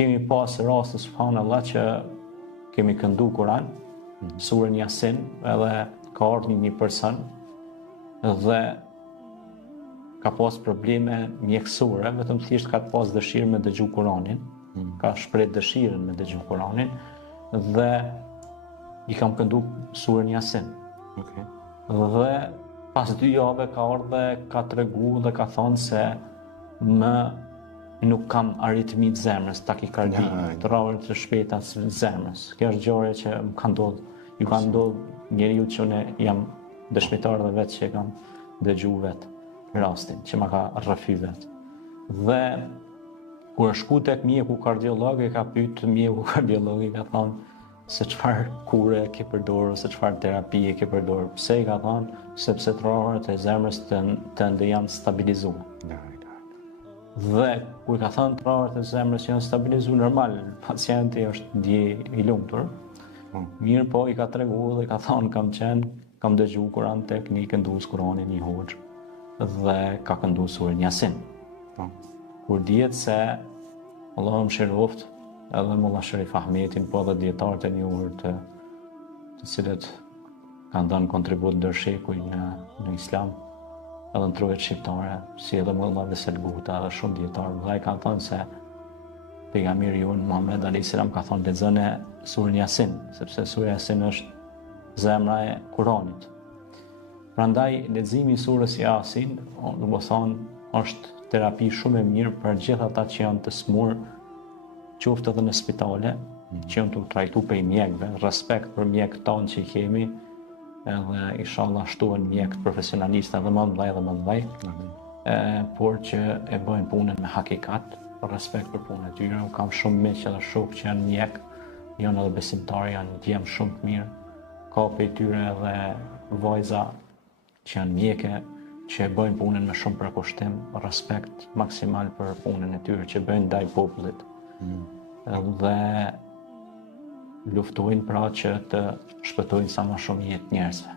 kemi pas raste subhanallahu që kemi këndu Kur'an, surën Yasin, edhe ka ardhur një person dhe ka pas probleme mjekësore, vetëm thjesht ka pas dëshirë me dëgju Kur'anin, ka shpreh dëshirën me dëgju Kur'anin dhe i kam këndu surën Yasin. Okay. Dhe pas 2 javë ka ardhur dhe ka tregu dhe ka thonë se nuk kam aritmi të zemrës, takikardi, të rrallë të shpejta të zemrës. Kjo është gjëre që më ka ndodhur. Ju ka ndodhur njeriu që unë jam dëshmitar dhe vetë që kam dëgju vetë rastin, që ma ka rrëfy vetë. Dhe kur shku tek mjeku kardiolog, e ka pyet mjeku kardiolog, i ka thonë se çfarë kure ke përdorur, se çfarë terapie ke përdorur. Pse i ka thonë? Sepse trorët e zemrës tënde janë stabilizuar. Dhe kur ka thënë trorët e zemrës janë stabilizuar, normal, pacienti është dje i lumtur. Mirë po i ka tregu dhe ka thonë kam dëgju Kur'an tek një këndues Kur'ani, një hoxh, dhe ka këndu surën Yasin. Kur dihet se Allahu më shëroft, edhe Molla Sherif Ahmetin, po dhe dietarët e njohur të cilët kanë dhënë kontribut ndërshekuj në Islam, edhe në truhet shqiptare, si edhe Molla Vesel Guta dhe shumë dietarë, dhe i kanë thënë se pejgamberi jon Muhammed a.s. ka thonë lexone surën Yasin, sepse sura Yasin është zemra e Kuranit. Prandaj leximi i surës Yasin, do të thonë, është terapi shumë e mirë për gjithë ata që janë të smur, qoftë edhe në spitale, që janë të trajtu për mjekëve, respekt për mjekët tonë që i kemi, edhe inshallah shtohen mjekët profesionalistë edhe më mëdhej dhe më mëdhej, por që e bëjnë punën me hakikat, respekt për punën e tyre. Unë kam shumë miq edhe shok që janë mjek, janë edhe besimtarë, janë djemë shumë të mirë, ka prej tyre edhe vajza që janë mjeke, që e bëjnë punën me shumë përkushtim, respekt maksimal për punën e tyre që bëjnë ndaj popullit. Dhe luftojnë pra që të shpëtojnë sa më shumë jetë njerëzve.